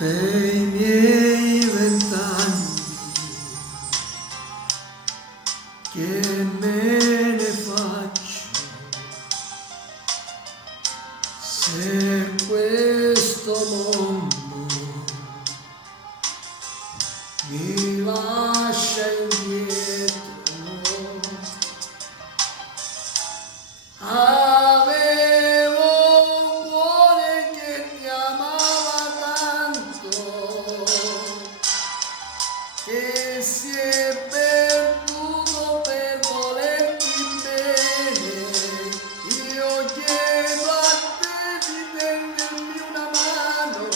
dei miei 20 anni che me ne faccio se questo mondo mi lascia indietro. Avevo un cuore che ti amava tanto, che si è perduto per volerti bene. Io chiedo a te di tendermi una mano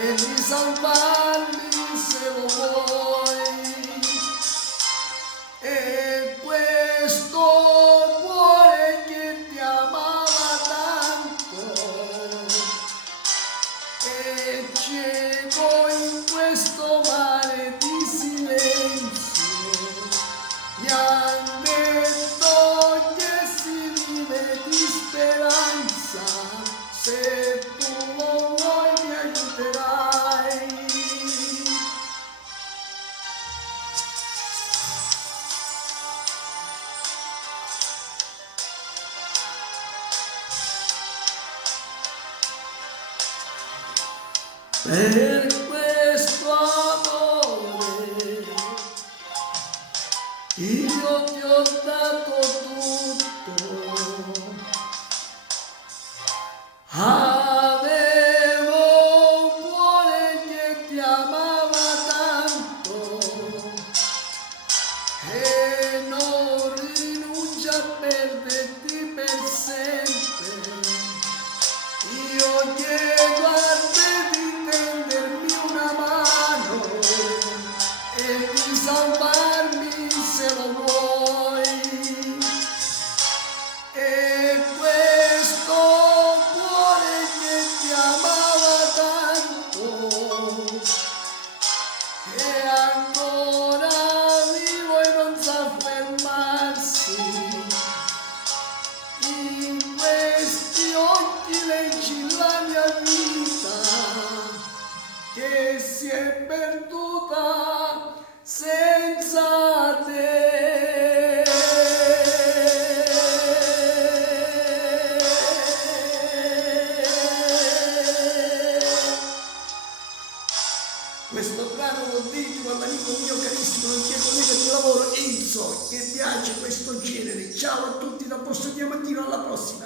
e di salvarmi se lo vuoi. E questo cuore che ti amava tanto è cieco in questo mare di silenzio. Mi han detto che si vive di speranza, se tu lo vuoi mi aiuterai. Per questo amore io ti ho dato tutto. Avevo un cuore che ti amava tanto e non rinuncio a perderti per sempre. Io chiedo a te di tendermi una mano e di salvarmi se lo vuoi. E questo cuore che ti amava tanto è ancora vivo e non sa fermarsi. In questi occhi leggi la mia vita che si è perduta senza te. Questo brano lo dedico all'amico mio carissimo, il mio collega di lavoro Enzo, che piace questo genere. Ciao a tutti, da Posto Diamantino, alla prossima.